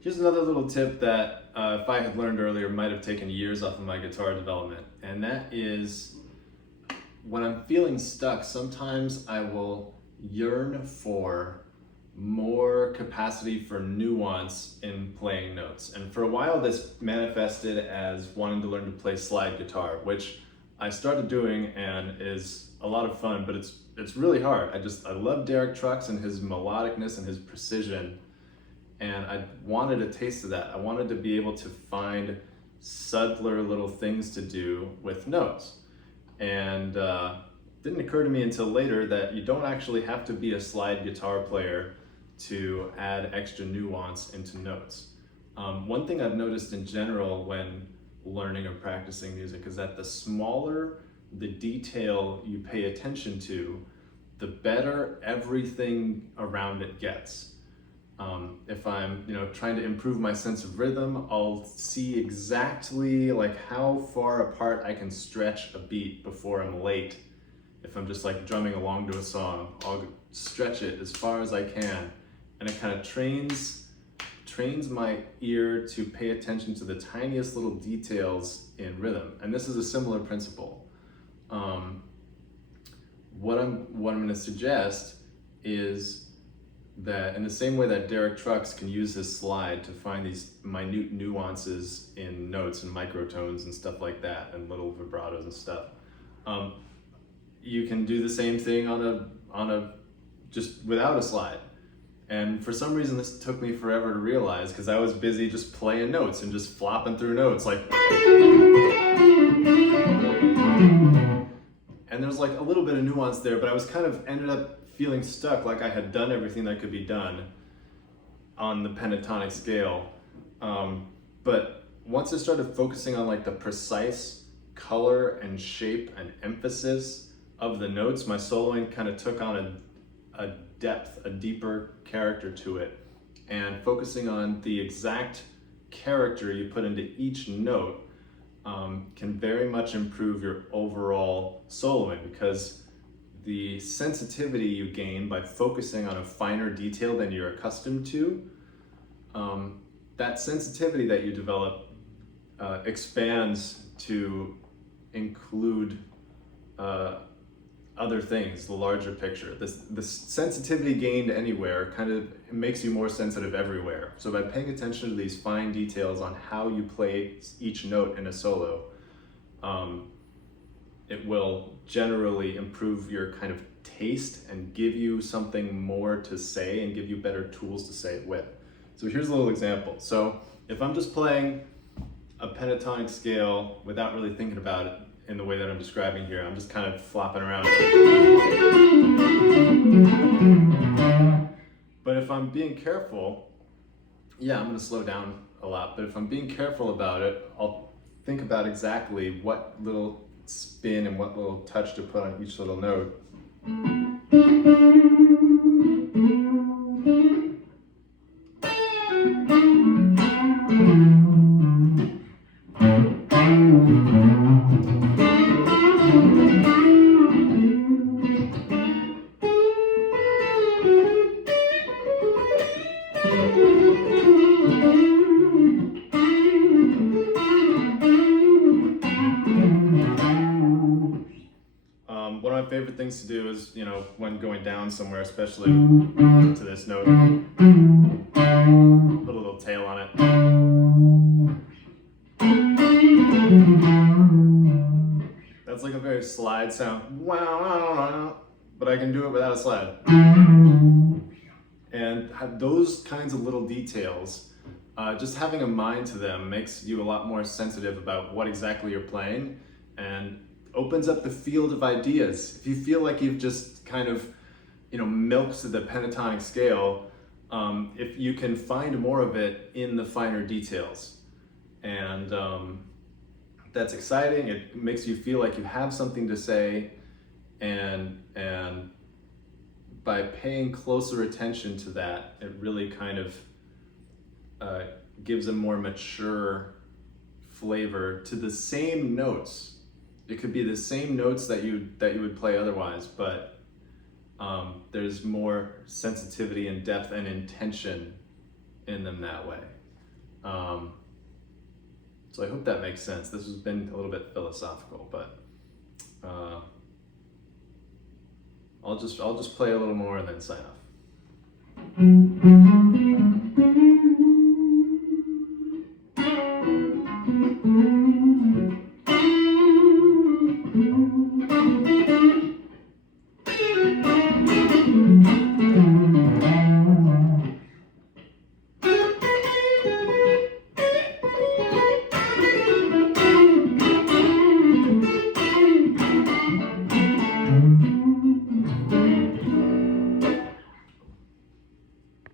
Here's another little tip that if I had learned earlier might have taken years off of my guitar development, and that is when I'm feeling stuck, sometimes I will yearn for more capacity for nuance in playing notes. And for a while this manifested as wanting to learn to play slide guitar, which I started doing and is a lot of fun, but it's really hard. I love Derek Trucks and his melodicness and his precision. And I wanted a taste of that. I wanted to be able to find subtler little things to do with notes. And it didn't occur to me until later that you don't actually have to be a slide guitar player to add extra nuance into notes. One thing I've noticed in general when learning or practicing music is that the smaller the detail you pay attention to, the better everything around it gets. If I'm trying to improve my sense of rhythm, I'll see exactly like how far apart I can stretch a beat before I'm late. If I'm just like drumming along to a song, I'll stretch it as far as I can, and it kind of trains my ear to pay attention to the tiniest little details in rhythm. And this is a similar principle. What I'm going to suggest is that in the same way that Derek Trucks can use his slide to find these minute nuances in notes and microtones and stuff like that, and little vibratos and stuff, you can do the same thing on a just without a slide. And for some reason this took me forever to realize, because I was busy just playing notes and just flopping through notes like, and there's like a little bit of nuance there, but I was kind of ended up feeling stuck, like I had done everything that could be done on the pentatonic scale. But once I started focusing on like the precise color and shape and emphasis of the notes, my soloing kind of took on a depth, a deeper character to it. And focusing on the exact character you put into each note can very much improve your overall soloing, because the sensitivity you gain by focusing on a finer detail than you're accustomed to, that sensitivity that you develop expands to include other things, the larger picture. The sensitivity gained anywhere kind of makes you more sensitive everywhere. So by paying attention to these fine details on how you play each note in a solo, it will generally improve your kind of taste and give you something more to say and give you better tools to say it with. So here's a little example. So if I'm just playing a pentatonic scale without really thinking about it in the way that I'm describing here, I'm just kind of flopping around. But if I'm being careful, I'm gonna slow down a lot, but if I'm being careful about it, I'll think about exactly what little spin and what little touch to put on each little note. One of my favorite things to do is, when going down somewhere, especially to this note, put a little tail on it. That's like a very slide sound, but I can do it without a slide. And those kinds of little details, just having a mind to them makes you a lot more sensitive about what exactly you're playing, and opens up the field of ideas. If you feel like you've just kind of, milked the pentatonic scale, if you can find more of it in the finer details. And that's exciting. It makes you feel like you have something to say, and by paying closer attention to that, it really kind of gives a more mature flavor to the same notes. It could be the same notes that you would play otherwise, but there's more sensitivity and depth and intention in them that way. So I hope that makes sense. This has been a little bit philosophical, but I'll just play a little more and then sign off.